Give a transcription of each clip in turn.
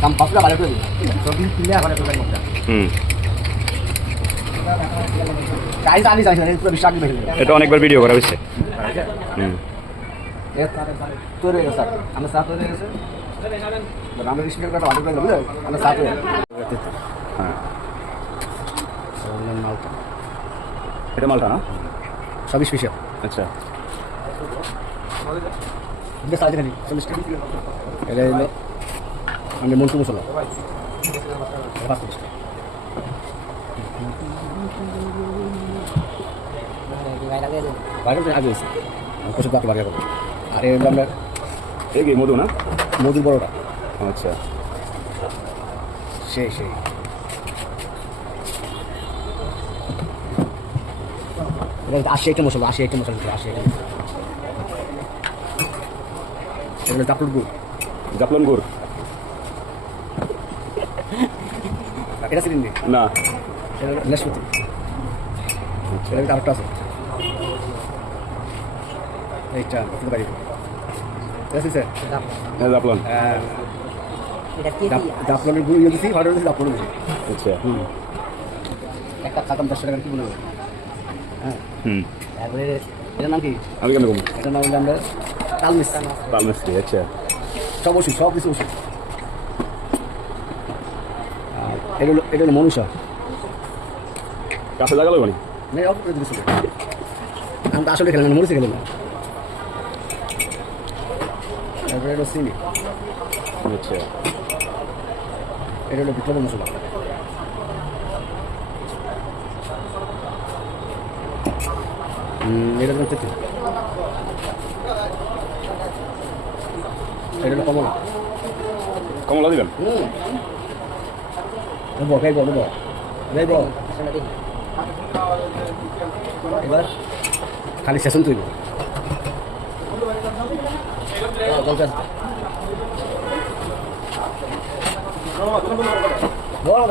দাম পাঁচটা ভালো করে দিন সব দিন এখন একটা মধ্যে হুম। গাড়ি চালিয়ে যাচ্ছে না পুরো বিশ্বাস বেশি এটা অনেকবার ভিডিও করা হয়েছে। হুম। হয়ে হয়ে গেছে আমরা রিস্কের একটা করে বুঝলেন আমরা সাত হয়ে। হ্যাঁ মালটা। এটা মালটা না? সবই স্পেশাল আচ্ছা। এটা হলো আমাদের মন্টু মশলা তো আগে হয়েছে প্রচুর করব আর এই আমরা এই কি মধু না মধুর বড়টা আচ্ছা সেই সেই আশি আইটেম মশলা আশি আইটেম মশলা দিতে আশি আইটেম এগুলো ডাকুর গুড়। জাফলন গুড়? এটা সিলিন্ডি না। এটা নেশপতি। এটা কিন্তু আরেকটা আছে। এইটা এটা বাড়ি। এটা হ্যাঁ। জাফলন গুড় ইয়ে দিচ্ছি ভালো দিচ্ছি ডাফলনের গুড় আচ্ছা হুম। একটা খাতাম দশ টাকা কি বলব? হ্যাঁ। হুম। তারপরে এটার নাম কি? আমি কেন কমু? এটার নাম হলো আমরা আচ্ছা। সব ওষুধ সব কিছু ওষুধ। আর এটা হলো এটা হলো মনুষা। কাছে লাগালো মানে? নেই অল্প করে দিয়েছিল। আমি তো আসলে খেলাম না মরিচে খেলাম না। তারপরে এটা চিনি। আচ্ছা। এটা হলো মশলা। এটা তেঁতুল এটা কমলা কমলা দিবেন দেবো দেবো দেবো এবার খালি সেশন তৈরি বলো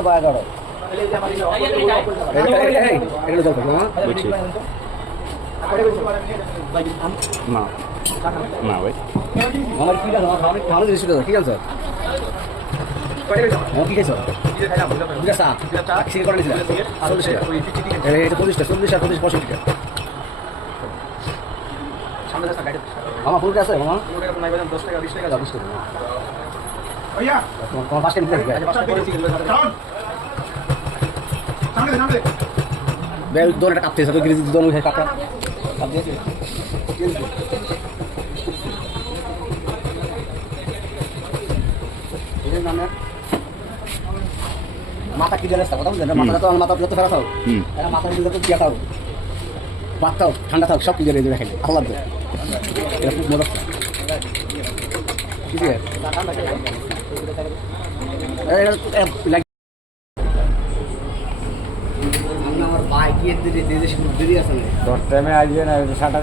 না না ভাই আমার কি আছে আমার ভালো জিনিস কি আছে আমার ফুলটা আছে মামা দশ টাকা বিশ টাকা বিশ টাকা তোমার তোমার পাঁচ টাকা বেল দোন একটা কাটতে উঠে কাটা মাথা কি জানিস কথা বুঝলেন মাথা তো মাথা যত ফেরা থাও হুম এরা মাথার মধ্যে তো দিয়া থাও ভাত খাও ঠান্ডা থাও সব কি জানিয়ে দেবে খাইলে আল্লাহ আমার বাইক দিয়ে দিদি দিদি আছে না দশ টাইমে আসবে না সাঁটার